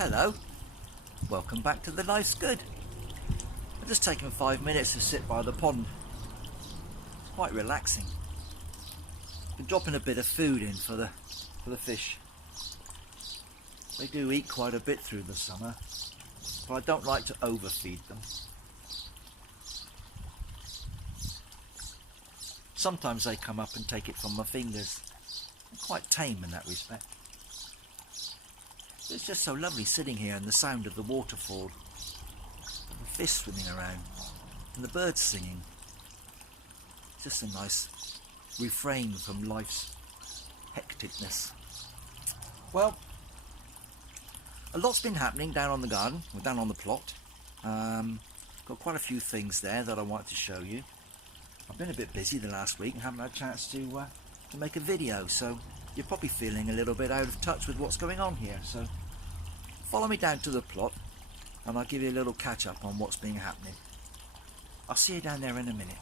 Hello, welcome back to the Life's Good. I've just taken 5 minutes to sit by the pond. It's quite relaxing. Been dropping a bit of food in for the fish. They do eat quite a bit through the summer, but I don't like to overfeed them. Sometimes they come up and take it from my fingers. I'm quite tame in that respect. It's just so lovely sitting here and the sound of the waterfall, the fish swimming around and the birds singing. It's just a nice refrain from life's hecticness. Well, a lot's been happening down on the garden, or down on the plot. Got quite a few things there that I want to show you. I've been a bit busy the last week and haven't had a chance to make a video, so you're probably feeling a little bit out of touch with what's going on here. So follow me down to the plot and I'll give you a little catch up on what's been happening. I'll see you down there in a minute.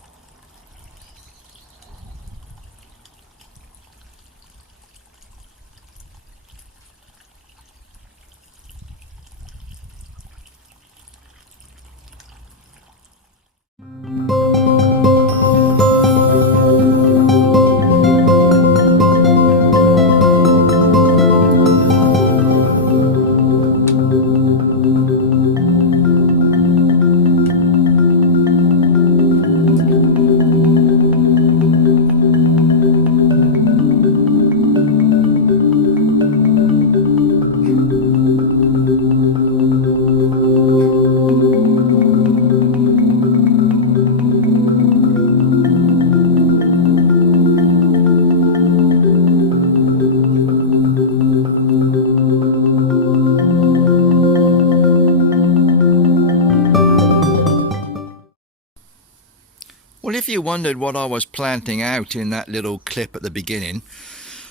Well, if you wondered what I was planting out in that little clip at the beginning,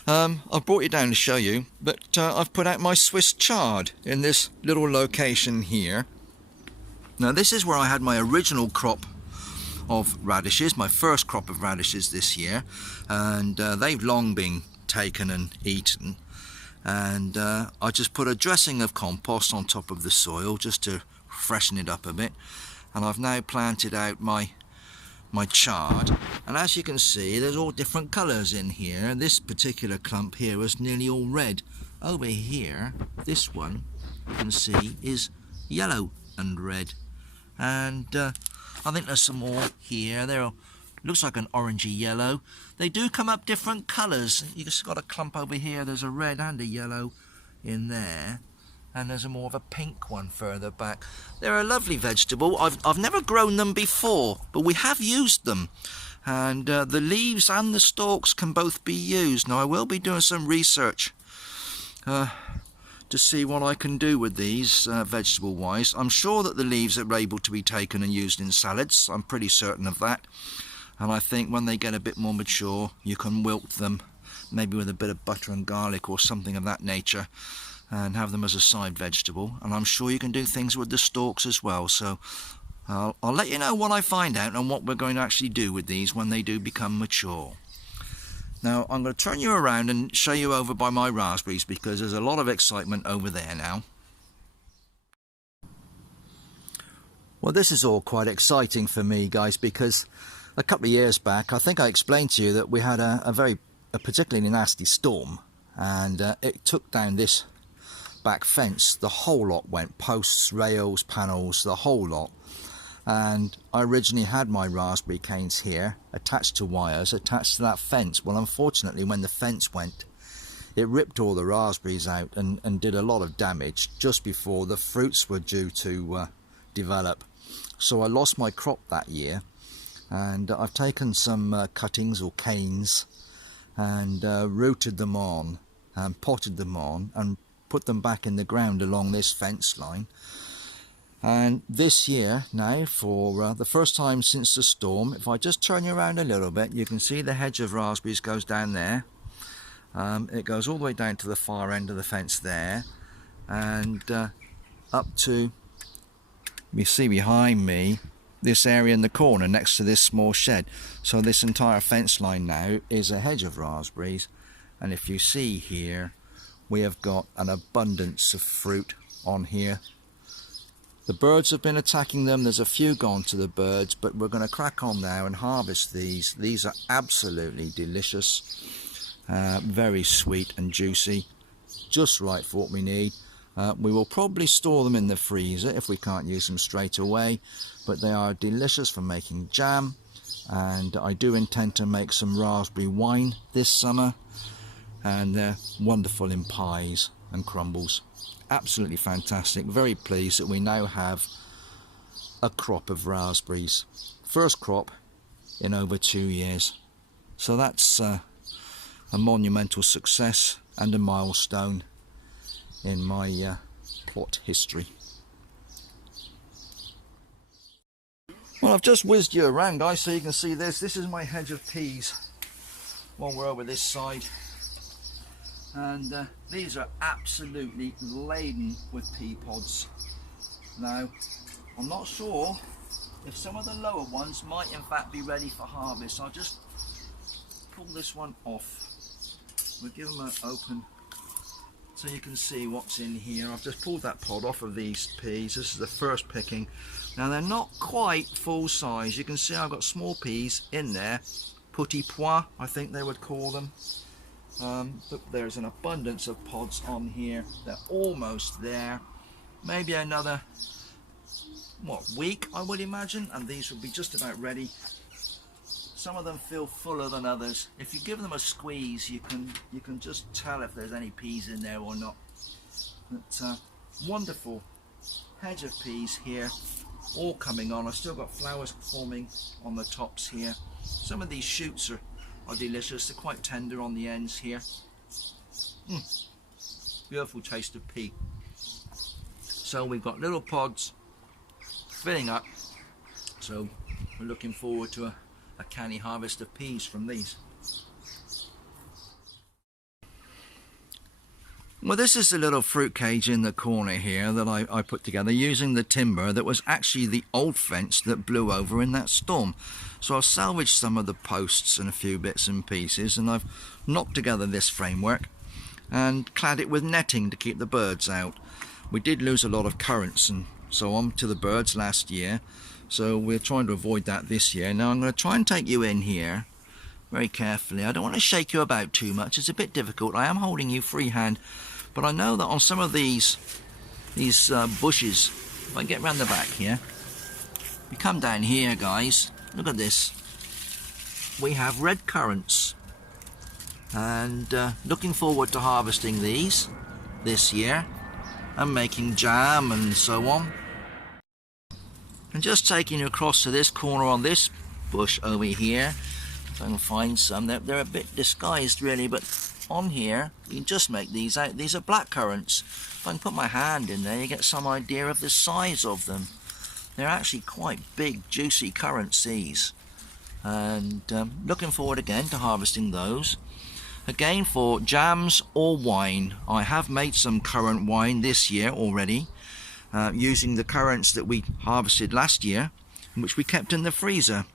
I've brought you down to show you, but I've put out my Swiss chard in this little location here. Now this is where I had my original crop of radishes, my first crop of radishes this year, and they've long been taken and eaten, and I just put a dressing of compost on top of the soil just to freshen it up a bit, and I've now planted out my chard, and as you can see there's all different colours in here. This particular clump here is nearly all red. Over here, this one you can see is yellow and red, and I think there's some more here. There looks like an orangey yellow. They do come up different colours. You just got a clump over here, there's a red and a yellow in there, and there's a more of a pink one further back. They're a lovely vegetable. I've never grown them before, but we have used them, and the leaves and the stalks can both be used. Now I will be doing some research to see what I can do with these vegetable wise. I'm sure that the leaves are able to be taken and used in salads. I'm pretty certain of that, and I think when they get a bit more mature you can wilt them, maybe with a bit of butter and garlic or something of that nature, and have them as a side vegetable. And I'm sure you can do things with the stalks as well. So I'll let you know what I find out and what we're going to actually do with these when they do become mature. Now I'm going to turn you around and show you over by my raspberries, because there's a lot of excitement over there now. Well, this is all quite exciting for me, guys, because a couple of years back I think I explained to you that we had a particularly nasty storm, and it took down this back fence. The whole lot went, posts, rails, panels, the whole lot. And I originally had my raspberry canes here attached to wires attached to that fence. Well, unfortunately when the fence went, it ripped all the raspberries out and did a lot of damage just before the fruits were due to develop. So I lost my crop that year, and I've taken some cuttings or canes and rooted them on and potted them on and put them back in the ground along this fence line. And this year now, for the first time since the storm, if I just turn you around a little bit, you can see the hedge of raspberries goes down there. It goes all the way down to the far end of the fence there, and up to, you see behind me, this area in the corner next to this small shed. So this entire fence line now is a hedge of raspberries, and if you see here, we have got an abundance of fruit on here. The birds have been attacking them. There's a few gone to the birds, but we're going to crack on now and harvest these. These are absolutely delicious, very sweet and juicy, just right for what we need. We will probably store them in the freezer if we can't use them straight away, but they are delicious for making jam, and I do intend to make some raspberry wine this summer, and they're wonderful in pies and crumbles. Absolutely fantastic. Very pleased that we now have a crop of raspberries. First crop in over 2 years. So that's a monumental success and a milestone in my plot history. Well, I've just whizzed you around, guys, so you can see this. This is my hedge of peas while we're over this side. And these are absolutely laden with pea pods. Now, I'm not sure if some of the lower ones might in fact be ready for harvest. I'll just pull this one off. We'll give them an open so you can see what's in here. I've just pulled that pod off of these peas. This is the first picking. Now, they're not quite full size. You can see I've got small peas in there. Petit pois, I think they would call them. But there's an abundance of pods on here. They're almost there. Maybe another week, I would imagine, and these will be just about ready. Some of them feel fuller than others. If you give them a squeeze, you can just tell if there's any peas in there or not. But wonderful hedge of peas here, all coming on. I've still got flowers forming on the tops here. Some of these shoots are delicious. They're quite tender on the ends here. Beautiful taste of pea. So we've got little pods filling up, so we're looking forward to a canny harvest of peas from these. Well, this is the little fruit cage in the corner here that I put together using the timber that was actually the old fence that blew over in that storm. So I've salvaged some of the posts and a few bits and pieces, and I've knocked together this framework and clad it with netting to keep the birds out. We did lose a lot of currents and so on to the birds last year, so we're trying to avoid that this year. Now I'm going to try and take you in here very carefully. I don't want to shake you about too much. It's a bit difficult. I am holding you freehand, but I know that on some of these bushes, if I get round the back here, we come down here, guys, look at this. We have red currants, and looking forward to harvesting these this year and making jam and so on. And just taking you across to this corner on this bush over here, if I can find some. They're a bit disguised really, but on here you can just make these out. These are black currants. If I can put my hand in there, you get some idea of the size of them. They're actually quite big, juicy currants, these. And looking forward again to harvesting those. Again, for jams or wine, I have made some currant wine this year already, using the currants that we harvested last year, which we kept in the freezer.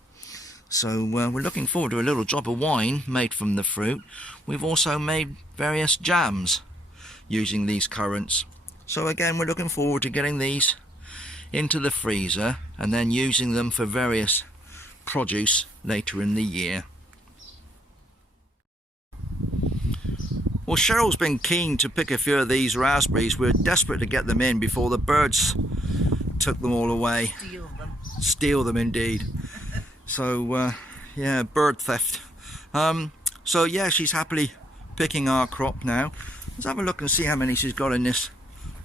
So we're looking forward to a little drop of wine made from the fruit. We've also made various jams using these currants. So again, we're looking forward to getting these into the freezer and then using them for various produce later in the year. Well, Cheryl's been keen to pick a few of these raspberries. We're desperate to get them in before the birds took them all away. Steal them. Steal them indeed. So yeah, bird theft. So yeah, she's happily picking our crop now. Let's have a look and see how many she's got in this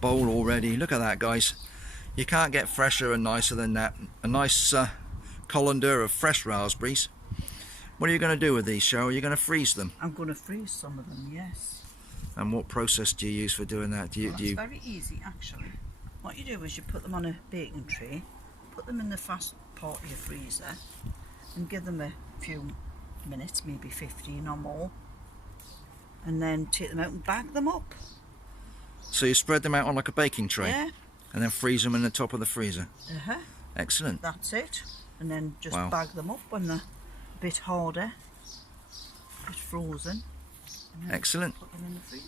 bowl already. Look at that, guys. You can't get fresher and nicer than that. A nice colander of fresh raspberries. What are you going to do with these, Cheryl? You're going to freeze them? I'm going to freeze some of them, yes. And what process do you use for doing that? It's very easy, actually. What you do is you put them on a baking tray, put them in the fast part of your freezer, and give them a few minutes, maybe 15 or more, and then take them out and bag them up. So you spread them out on like a baking tray? Yeah. And then freeze them in the top of the freezer? Uh-huh. Excellent. That's it. And then just Wow. bag them up when they're a bit harder, a bit frozen. Excellent. Put them in the freezer.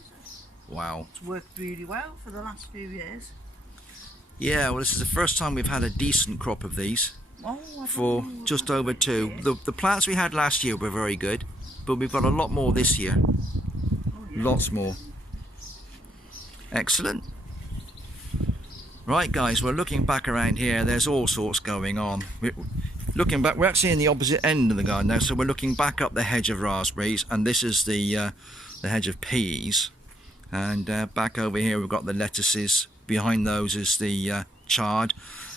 Wow. It's worked really well for the last few years. Yeah, well, this is the first time we've had a decent crop of these Oh, I for don't know just what over it 2. is. The plants we had last year were very good, but we've got a lot more this year. Oh, yeah. Lots more. Excellent. Right, guys, we're looking back around here. There's all sorts going on. Looking back, we're actually in the opposite end of the garden now, so we're looking back up the hedge of raspberries, and this is the hedge of peas. And back over here we've got the lettuces. Behind those is the chard.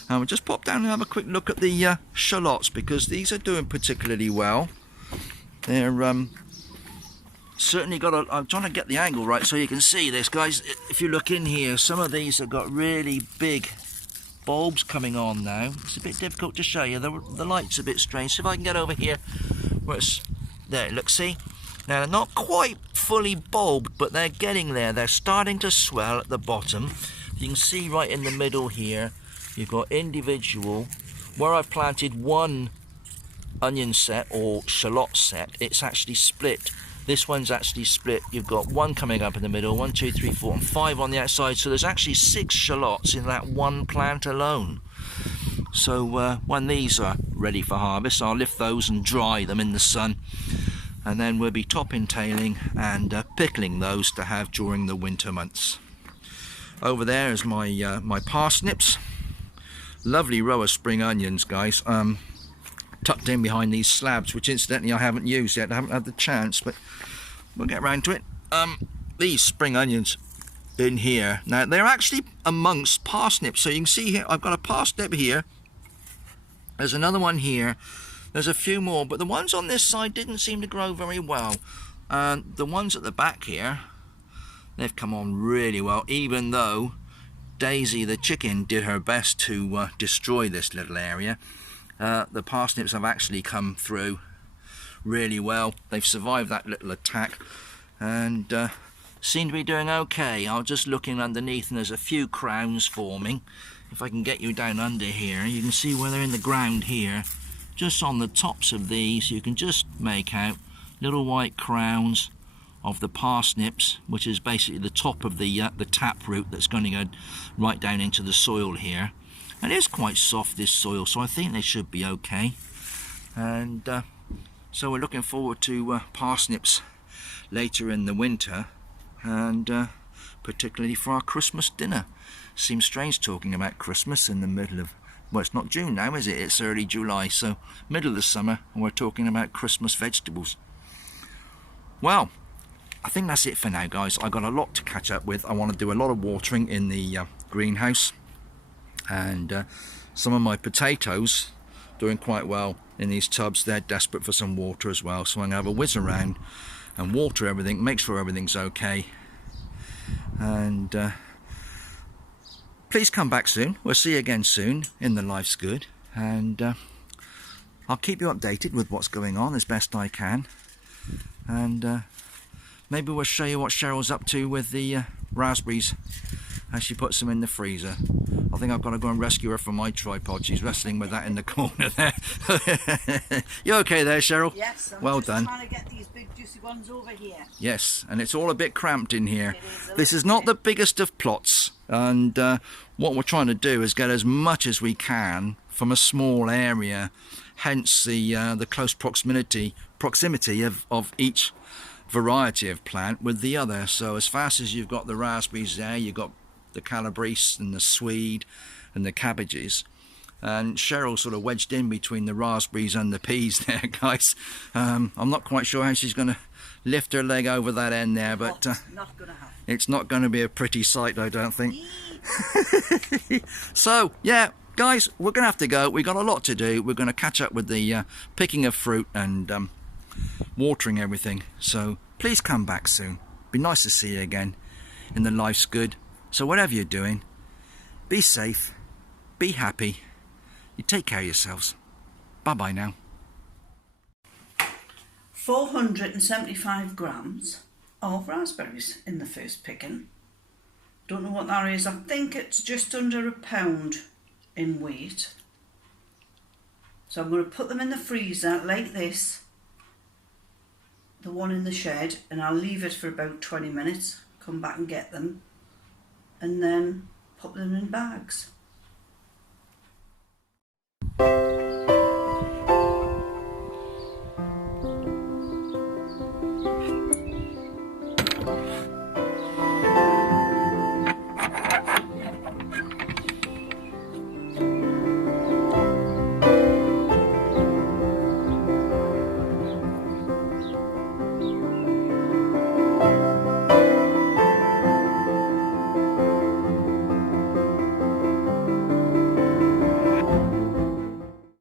And we'll just pop down and have a quick look at the shallots, because these are doing particularly well. They're certainly got a... I'm trying to get the angle right so you can see this, guys. If you look in here, some of these have got really big bulbs coming on now. It's a bit difficult to show you. The light's a bit strange. So if I can get over here where it's... There, look, see? Now, they're not quite fully bulbed, but they're getting there. They're starting to swell at the bottom. You can see right in the middle here, you've got individual. Where I've planted one onion set or shallot set, it's actually split. This one's actually split. You've got one coming up in the middle, 1, 2, 3, 4, and 5 on the outside. So there's actually 6 shallots in that one plant alone. So when these are ready for harvest, I'll lift those and dry them in the sun. And then we'll be topping, tailing and pickling those to have during the winter months. Over there is my my parsnips. Lovely row of spring onions, guys. Tucked in behind these slabs, which incidentally I haven't used yet. I haven't had the chance, but we'll get around to it. These spring onions in here. Now, they're actually amongst parsnips. So you can see here, I've got a parsnip here. There's another one here. There's a few more, but the ones on this side didn't seem to grow very well. And the ones at the back here, they've come on really well, even though Daisy the chicken did her best to destroy this little area. The parsnips have actually come through really well. They've survived that little attack and seem to be doing okay. I'm just looking underneath and there's a few crowns forming. If I can get you down under here, you can see where they're in the ground here. Just on the tops of these, you can just make out little white crowns of the parsnips, which is basically the top of the tap root that's going to go right down into the soil here. And it is quite soft, this soil, so I think they should be okay. And so we're looking forward to parsnips later in the winter, and particularly for our Christmas dinner. Seems strange talking about Christmas in the middle of, well, it's not June now, is it? It's early July, so middle of the summer, and we're talking about Christmas vegetables. Well, I think that's it for now, guys. I've got a lot to catch up with. I want to do a lot of watering in the greenhouse, and some of my potatoes doing quite well in these tubs. They're desperate for some water as well, so I'm gonna have a whiz around and water everything, make sure everything's okay. And please come back soon. We'll see you again soon in the Life's Good, and I'll keep you updated with what's going on as best I can. And maybe we'll show you what Cheryl's up to with the raspberries as she puts them in the freezer. I think I've got to go and rescue her from my tripod. She's wrestling with that in the corner there. You okay there, Cheryl? Yes, I'm well just done. trying to get these big juicy ones over here. Yes, and it's all a bit cramped in here. This is not the biggest of plots, and what we're trying to do is get as much as we can from a small area, hence the close proximity of each variety of plant with the other. So as fast as you've got the raspberries there, you've got the calabrese and the swede and the cabbages, and Cheryl sort of wedged in between the raspberries and the peas there, guys. I'm not quite sure how she's going to lift her leg over that end there, but not gonna happen. It's not going to be a pretty sight, I don't think. So yeah, guys, we're going to have to go. We've got a lot to do. We're going to catch up with the picking of fruit and watering everything. So please come back soon. Be nice to see you again in the Life's Good. So whatever you're doing, be safe, be happy, you take care of yourselves. Bye bye now. 475 grams of raspberries in the first picking. Don't know what that is. I think it's just under a pound in weight. So I'm going to put them in the freezer like this, the one in the shed, and I'll leave it for about 20 minutes come back and get them, and then put them in bags.